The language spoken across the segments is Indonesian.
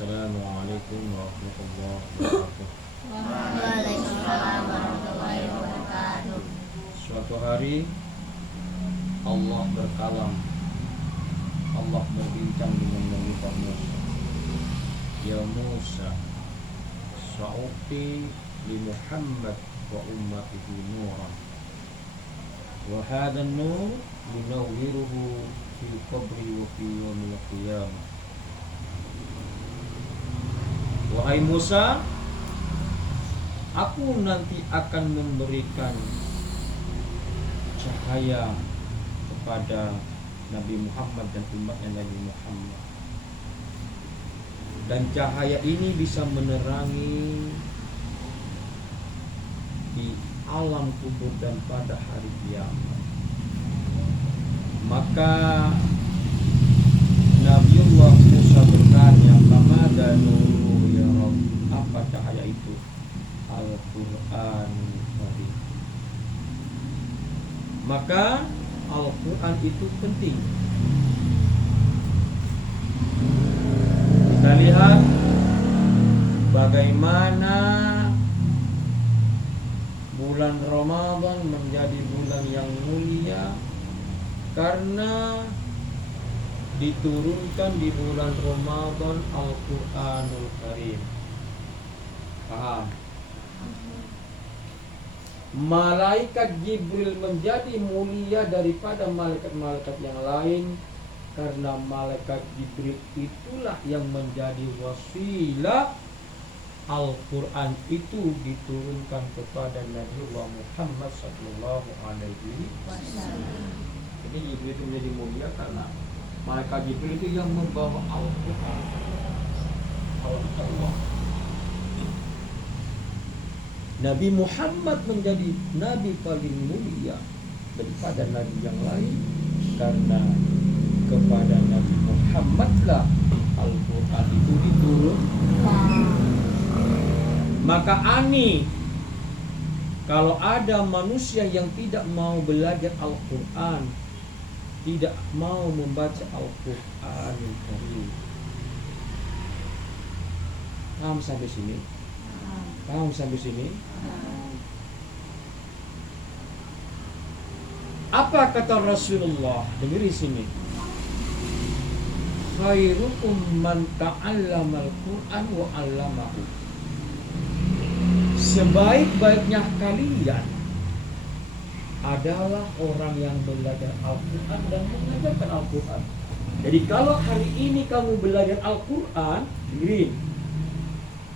Assalamualaikum warahmatullahi wabarakatuh. Waalaikumsalam warahmatullahi wabarakatuh. Suatu hari Allah berkalam, Allah berbincang dengan Nabi Musa. Ya Musa, sa'uti li Muhammad wa ummatihi nuran, wa hadha an-nur linawwiruhu fi qabri wa fi yaumil qiyamah. Wahai Musa, aku nanti akan memberikan cahaya kepada Nabi Muhammad dan umatnya Nabi Muhammad. Dan cahaya ini bisa menerangi di alam kubur dan pada hari kiamat. Maka Nabiullah Musa bertanya, "Famada nuru ya Rabb?" Apa cahaya itu? Al-Qur'an Karim. Maka Al-Quran itu penting. Kita lihat bagaimana bulan Ramadan menjadi bulan yang mulia karena diturunkan di bulan Ramadan Al-Quranul Karim. Paham? Malaikat Jibril menjadi mulia daripada malaikat-malaikat yang lain karena malaikat Jibril itulah yang menjadi wasilah Al-Quran itu diturunkan kepada Nabiullah Muhammad sallallahu alaihi wasallam. Jadi Jibril itu menjadi mulia karena malaikat Jibril itu yang membawa Al-Quran. Allah. Nabi Muhammad menjadi nabi paling mulia daripada nabi yang lain karena kepada Nabi Muhammadlah Al-Quran itu diturunkan. Maka aneh kalau ada manusia yang tidak mau belajar Al-Quran, tidak mau membaca Al-Quran. Paham sampai sini? Paham sampai sini? Apa kata Rasulullah? Dengar di sini. Khairukum man ta'allamal Qur'an wa 'allamahu. Sebaik-baiknya kalian adalah orang yang belajar Al-Quran dan mengajarkan Al-Quran. Jadi kalau hari ini kamu belajar Al-Quran, dengerin,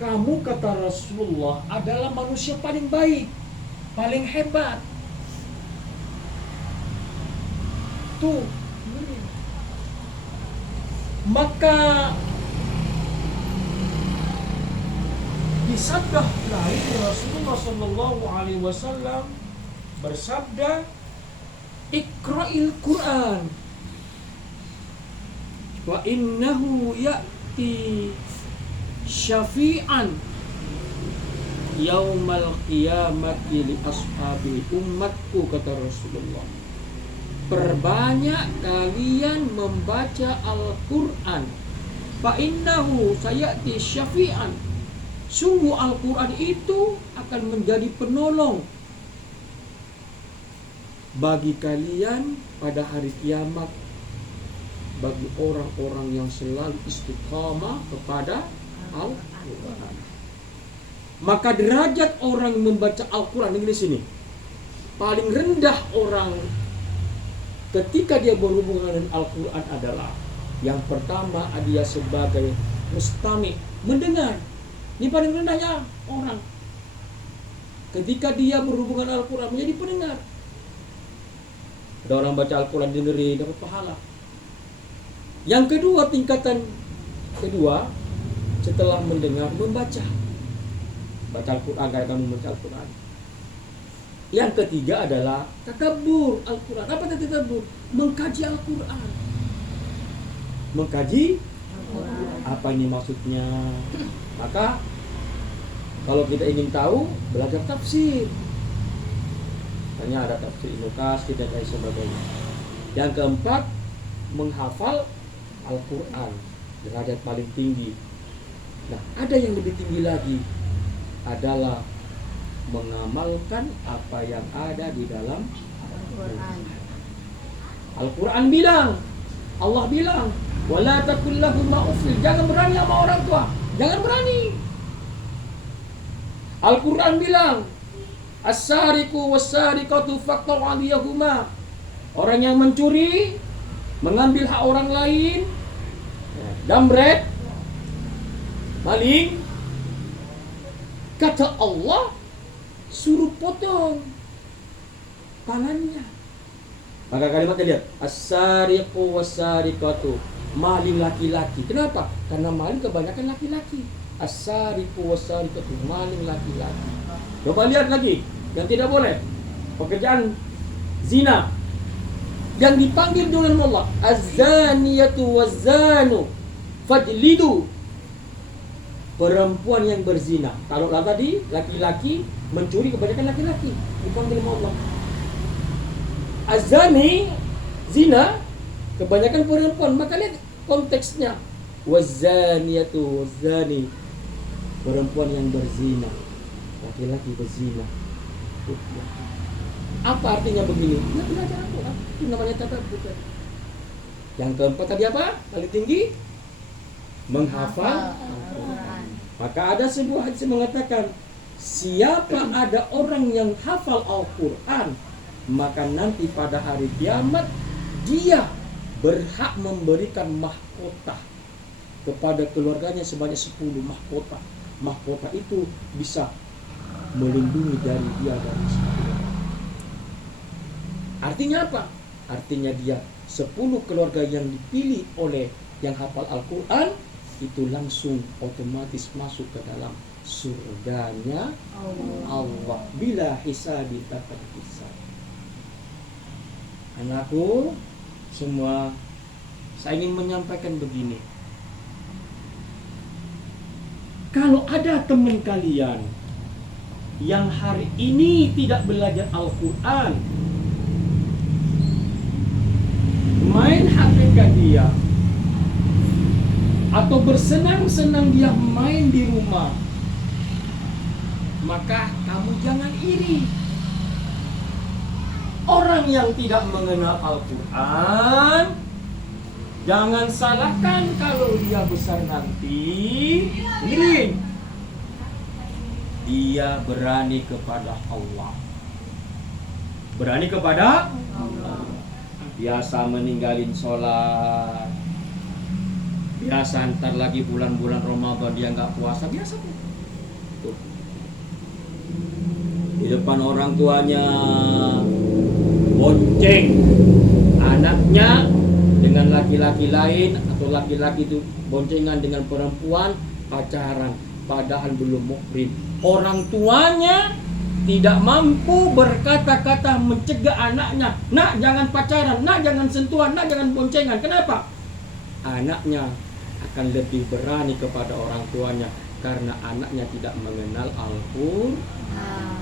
kamu kata Rasulullah adalah manusia paling baik, paling hebat. Tuh. Maka di sabda lain Rasulullah sallallahu alaihi wasallam bersabda, "Iqra'il Qur'an wa innahu ya'ti syafi'an yaumal qiyamati li ashabi ummatku," kata Rasulullah. Perbanyak kalian membaca Al-Quran. Fa innahu sayati syafi'an. Sungguh Al-Quran itu akan menjadi penolong bagi kalian pada hari kiamat, bagi orang-orang yang selalu istiqamah kepada Al-Quran. Maka derajat orang membaca Al-Quran di sini paling rendah orang ketika dia berhubungan dengan Al-Quran adalah yang pertama dia sebagai mustami, mendengar. Ini paling rendahnya orang ketika dia berhubungan Al-Quran menjadi pendengar. Ada orang baca Al-Quran dengerin dapat pahala. Yang kedua, tingkatan kedua setelah mendengar, membaca. Baca Al-Quran kayak kamu membaca Al-Quran. Yang ketiga adalah tadabbur Al-Quran. Apa itu tadabbur? Mengkaji Al-Quran. Mengkaji apa ini maksudnya. Maka kalau kita ingin tahu, belajar tafsir. Hanya ada tafsir Ibnu Katsir dan lain sebagainya. Yang keempat, menghafal Al-Quran, derajat paling tinggi. Nah, ada yang lebih tinggi lagi adalah mengamalkan apa yang ada di dalam Quran. Al-Quran bilang, Allah bilang, wala taqul lahuma uffin, jangan berani sama orang tua, jangan berani. Al-Quran bilang, as-sariqu was-sariqatu faqta'u aydiyahuma, orang yang mencuri, mengambil hak orang lain, jambret, maling, kata Allah suruh potong tangannya. Maka kalimatnya lihat, as-sariqu was-sariqatu, maling laki-laki. Kenapa? Karena maling kebanyakan laki-laki. As-sariqu was-sariqatu, maling laki-laki. Coba lihat lagi yang tidak boleh, pekerjaan zina yang dipanggil dengan Allah, az-zaniyatu waz-zanu fajlidu, perempuan yang berzina. Kalau tadi laki-laki mencuri, kebanyakan laki-laki dipanggil Allah. Az-zani, zina, kebanyakan perempuan. Maka lihat konteksnya, waz-zaniyatu waz-zani, perempuan yang berzina, laki-laki berzina. Apa artinya begini? Ya belajar Al-Quran, itu namanya tadabbur. Yang keempat tadi apa? Paling tinggi menghafal Al-Quran. Maka ada sebuah hadis mengatakan, siapa ada orang yang hafal Al-Quran, maka nanti pada hari kiamat dia berhak memberikan mahkota kepada keluarganya sebanyak 10 mahkota. Mahkota itu bisa melindungi dari dia dari sekalian. Artinya apa? Artinya dia 10 keluarga yang dipilih oleh yang hafal Al-Quran itu langsung otomatis masuk ke dalam surganya Allah bila hisabi tanpa hisab. Anakku semua, saya ingin menyampaikan begini. Kalau ada teman kalian yang hari ini tidak belajar Al-Quran, main HP dia, atau bersenang-senang dia main di rumah, maka kamu jangan iri. Orang yang tidak mengenal Al-Quran, jangan salahkan kalau dia besar nanti. Dengerin, dia berani kepada Allah. Berani kepada Allah. Biasa meninggalin sholat, biasa ntar lagi bulan-bulan Ramadan dia nggak puasa, biasa tuh. Di depan orang tuanya bonceng anaknya dengan laki-laki lain, atau laki-laki itu boncengan dengan perempuan, pacaran, padahal belum muhrim. Orang tuanya tidak mampu berkata-kata mencegah anaknya, nak jangan pacaran, nak jangan sentuhan, nak jangan boncengan. Kenapa? Anaknya akan lebih berani kepada orang tuanya karena anaknya tidak mengenal Al-Quran.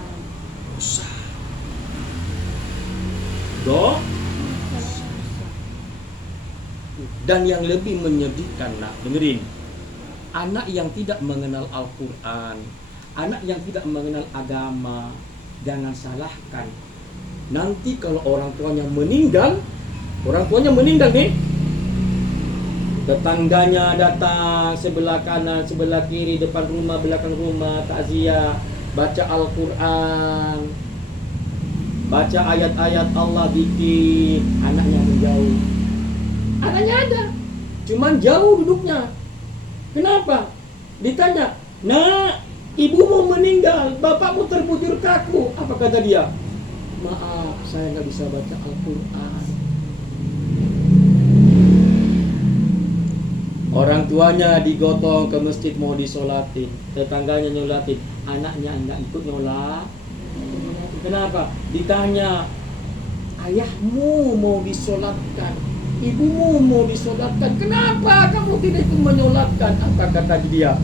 Dan yang lebih menyedihkan, nak dengerin, anak yang tidak mengenal Al-Quran, anak yang tidak mengenal agama, jangan salahkan. Nanti kalau orang tuanya meninggal nih, tetangganya datang sebelah kanan, sebelah kiri, depan rumah, belakang rumah, takziah, baca Al-Quran, baca ayat-ayat Allah dikit, anaknya menjauh. Anaknya ada, cuman jauh duduknya. Kenapa? Ditanya, nak, ibumu meninggal, bapakmu terbujur kaku. Apa kata dia? Maaf, saya nggak bisa baca Al-Quran. Orang tuanya digotong ke masjid mau disolatin, tetangganya nyolatin, anaknya nggak ikut nyolat. Kenapa? Ditanya, ayahmu mau disolatkan, ibumu mau disolatkan, kenapa kamu tidak ikut menyolatkan? Apa kata dia?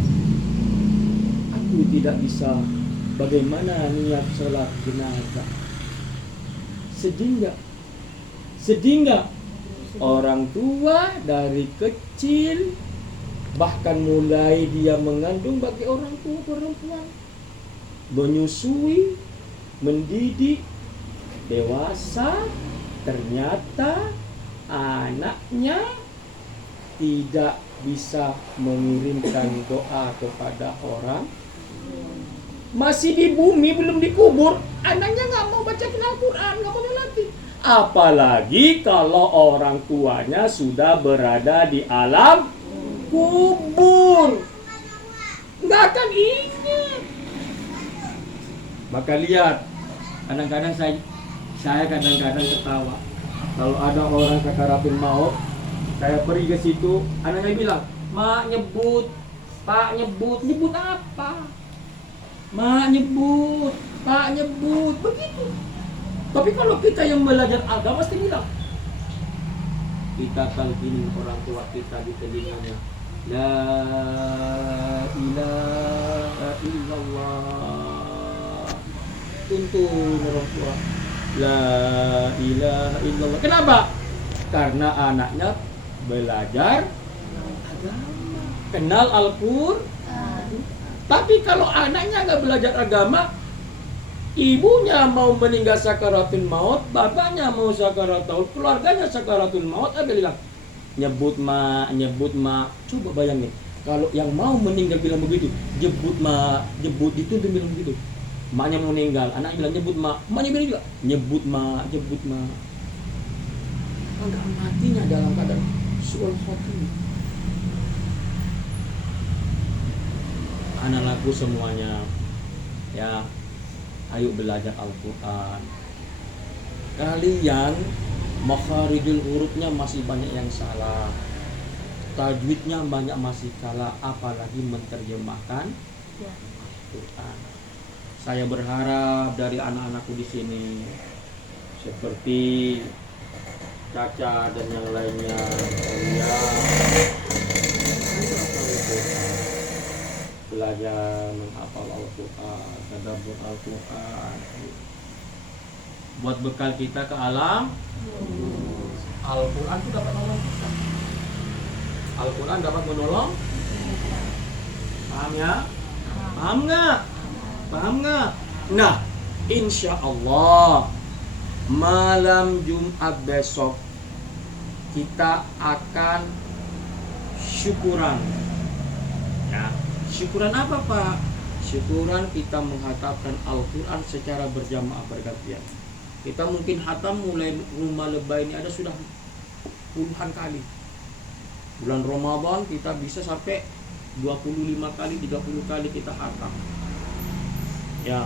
Aku tidak bisa. Bagaimana niat sholat jenazah? Sedih nggak? Orang tua dari kecil Bahkan mulai dia mengandung bagi orang tua perempuan, menyusui, mendidik, dewasa, ternyata anaknya tidak bisa mengirimkan doa kepada orang. Masih di bumi, belum dikubur, anaknya nggak mau baca Al-Quran, nggak mau melatih. Apalagi kalau orang tuanya sudah berada di alam kubur, nggak akan ingat. Maka lihat, kadang-kadang saya kadang-kadang ketawa kalau ada orang sakaratul maut. Saya pergi ke situ, anak saya bilang, "Mak nyebut, Pak nyebut." Nyebut apa? "Mak nyebut, Pak nyebut." Begitu. Tapi kalau kita yang belajar agama pasti bilang, kita talqinin orang tua kita di telinganya, "La ilaha illallah." Tuntun orang tua, "La ilaha illallah." Kenapa? Karena anaknya belajar agama, kenal Al-Quran. Tapi kalau anaknya nggak belajar agama, ibunya mau meninggal sakaratul maut, bapaknya mau sakaratul maut, keluarganya sakaratul maut, apa bilang? Nyebut mak, nyebut mak. Coba bayangin, kalau yang mau meninggal bilang begitu, nyebut mak, nyebut, dituntun bilang begitu. Maknya mau meninggal, anaknya bilang nyebut mak, maknya bilang juga nyebut mak, nyebut mak. Enggak matinya dalam keadaan suul khotimah. Anak-anakku semuanya, ya, ayo belajar Al-Quran. Kalian makharijul hurufnya masih banyak yang salah, tajwidnya banyak masih salah, apalagi menerjemahkan Al-Quran. Saya berharap dari anak-anakku di sini, seperti Caca dan yang lainnya, belajar menghafal Al-Quran, tadabbur Al-Quran, buat bekal kita ke alam. Al-Quran itu dapat menolong kita. Al-Quran dapat menolong. Paham ya? Paham nggak? Paham nggak? Nah, insya Allah malam Jumat besok kita akan syukuran. Ya, syukuran apa Pak? Syukuran kita menghatamkan Al-Quran secara berjamaah bergantian. Kita mungkin hatam mulai rumah lebay ini ada sudah puluhan kali. Bulan Ramadan kita bisa sampai 25 kali, 30 kali kita hatam. Ya,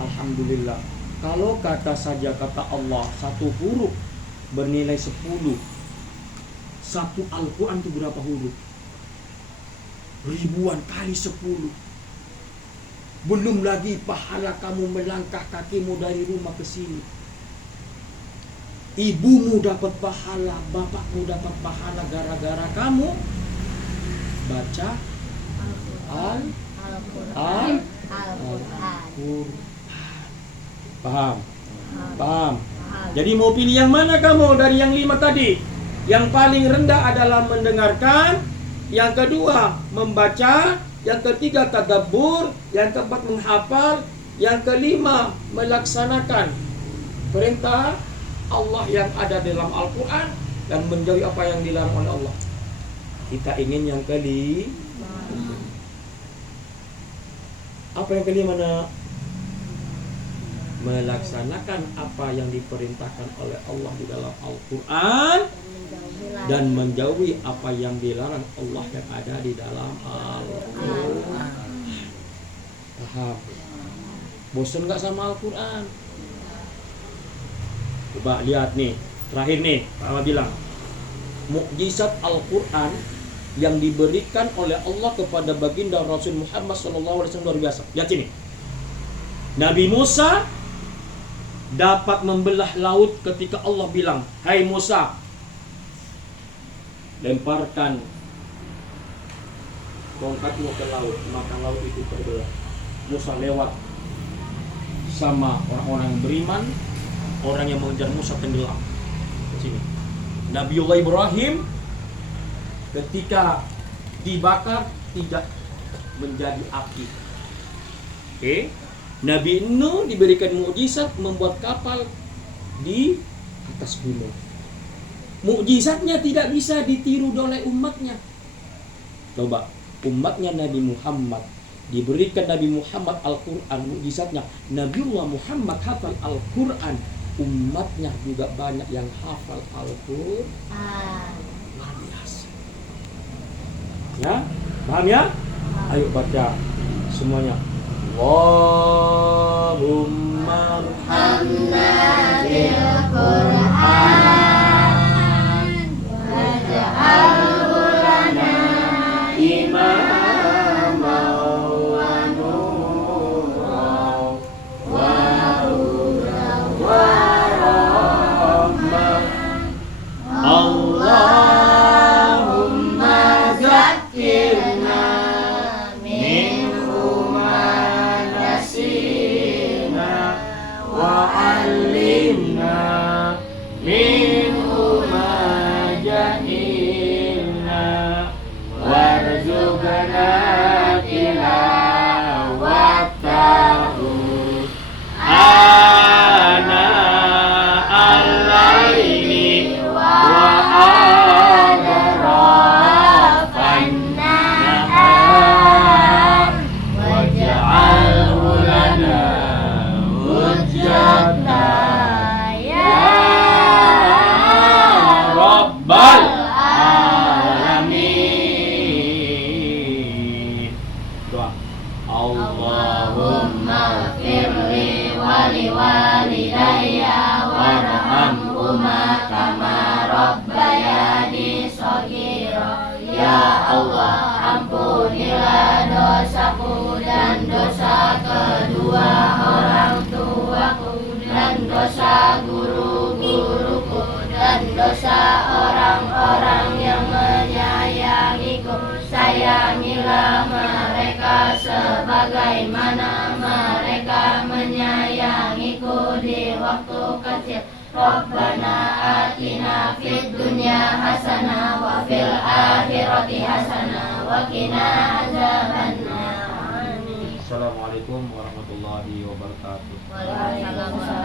alhamdulillah. Kalau kata saja kata Allah, satu huruf bernilai 10. Satu Al-Quran itu berapa huruf? Ribuan kali 10. Belum lagi pahala kamu melangkah kakimu dari rumah ke sini. Ibumu dapat pahala, bapakmu dapat pahala gara-gara kamu baca Al-Quran. Paham? Paham? Jadi mau pilih yang mana kamu dari yang 5 tadi? Yang paling rendah adalah mendengarkan, yang kedua membaca, yang ketiga tadabbur, yang keempat menghafal, yang kelima melaksanakan perintah Allah yang ada dalam Al-Quran dan menjauhi apa yang dilarang oleh Allah. Kita ingin yang kelima. Apa yang kelima nak? Melaksanakan apa yang diperintahkan oleh Allah di dalam Al-Quran dan menjauhi apa yang dilarang Allah yang ada di dalam Al-Quran. Paham? Bosan gak sama Al-Quran? Coba lihat nih, terakhir nih, Pak Ahmad bilang mukjizat Al-Quran yang diberikan oleh Allah kepada baginda Rasul Muhammad SAW luar biasa. Lihat sini, Nabi Musa dapat membelah laut ketika Allah bilang, "Hai Musa, lemparkan tongkatmu ke laut," maka laut itu terbelah. Musa lewat sama orang-orang yang beriman, orang yang mengejar Musa tenggelam. Di sini Nabiullah Ibrahim ketika dibakar tidak menjadi api. Oke. Nabi Nuh diberikan mukjizat membuat kapal di atas gunung. Mukjizatnya tidak bisa ditiru oleh umatnya. Coba, umatnya Nabi Muhammad diberikan Nabi Muhammad Al-Quran, mukjizatnya Nabiullah Muhammad hafal Al-Quran, umatnya juga banyak yang hafal Al-Quran. Luar biasa. Ya, paham ya? Ayo baca semuanya. Allahumma Hamna bil Qur'an waj'alhu lana imamah wa nuran wa hudan wa rahmah. Allahumma zakkirna minhu ma nasina wa 'allimna minhu ma jahilna warzuqna tilawatahu ana al-laili wa adrafan nahar waj'alhu lana hujjatan ya rabbal alamin. Doa. Allahumma firli wali walidayya warhamhuma kama rabbayani shaghira. Ya Allah, ampunilah dosaku dan dosa kedua orang tuaku dan dosa guru-guruku dan dosa orang-orang yang menyayangiku. Sayangilah mereka sebagaimana mereka menyayangiku di waktu kecil. Rabbana atina fid dunya hasanah wa fil akhirati hasanah wa qina adzabannar. Assalamualaikum warahmatullahi wabarakatuh. Waalaikumsalam.